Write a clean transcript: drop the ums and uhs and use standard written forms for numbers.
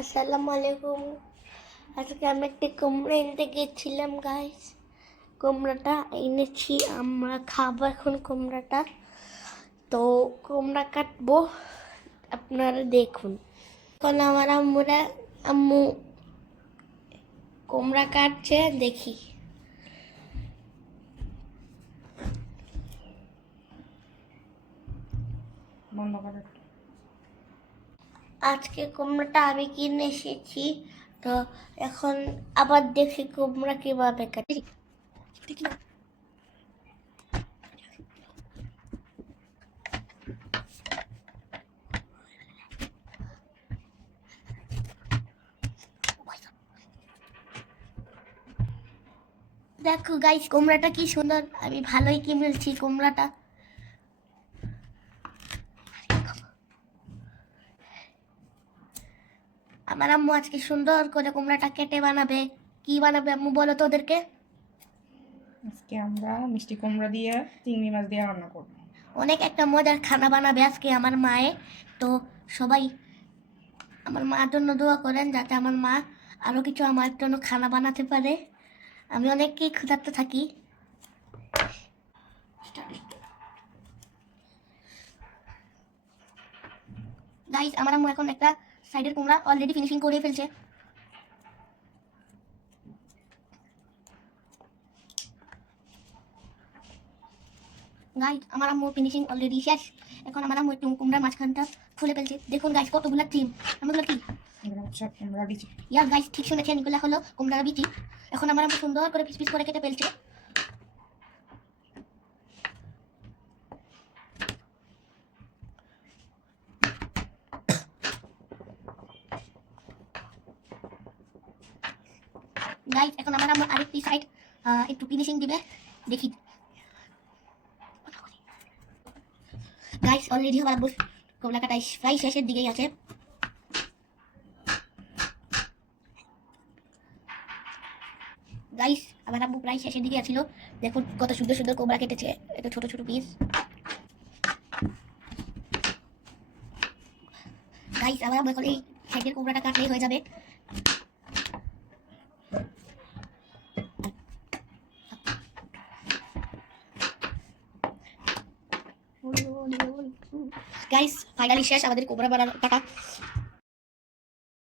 আসসালামু আলাইকুম। আজকে আমি একটা কুমড়া এনতে গেছিলাম গাইস। কুমড়াটা এনেছি, আমরা খাবো এখন কুমড়াটা। তো কুমড়া কাটবো, আপনারা দেখুন। এখন আমার আম্মু কুমড়া কাটছে, দেখি। আজকে কুমড়াটা আমি কিনে এসেছি, তো এখন আবার দেখি কুমড়া কিভাবে কাটি। দেখো গাইস, কুমড়াটা কি সুন্দর, আমি ভালোই কিনেছি কুমড়াটা। আমার আম্মু আজকে সুন্দর করে কুমড়াটা কেটে বানাবে। কি বানাবে আম্মু, বলো তো ওদেরকে। আজকে আমরা মিষ্টি কুমড়া দিয়ে চিংড়ি মাছ দিয়ে রান্না করব। অনেক একটা মজার খানা বানাবে আজকে আমার মায়ে। তো সবাই আমার মার জন্য দোয়া করেন, যাতে আমার মা আরো কিছু আমার জন্য খানা বানাতে পারে। আমি অনেকই ক্ষুধার্ত থাকি। গাইস, আমার আম্মু এখন একটা সাইডের কুমড়া অলরেডি ফিনিশিং করে ফেলছে। গাইস, আমার আম্মু ফিনিশিং অলরেডি শেষ। এখন আমার আম্মু একটু কুমড়ার মাঝখানটা খুলে ফেলছে। দেখুন গাইস, কতগুলো টিম। এগুলো কি? এগুলো হচ্ছে কুমড়া বিচি। ইয়ার গাইস, ঠিক শুনেছেন, এগুলো হলো কুমড়ার বিচি। এখন আমার আম্মু সুন্দর করে পিস পিস করে কেটে ফেলছে। গাইস, এখন আমার আম্মু আরেকটি সাইড একটু ফিনিশিং দিবে, দেখি। গাইস, অলরেডি আমার আব্বু কুমড়া কাটা প্রায় শেষের দিকেই আছে। গাইস, আমার আব্বু প্রায় শেষের দিকে আছিল। দেখুন কত সুন্দর সুন্দর কুমড়া কেটেছে, এত ছোট ছোট পিস। গাইস, আমার আম্মু এখন এই সাইডের কুমড়াটা কাটলেই হয়ে যাবে। গাইস, ফাইনালি শেষ আমাদের কুমড়া কাটা।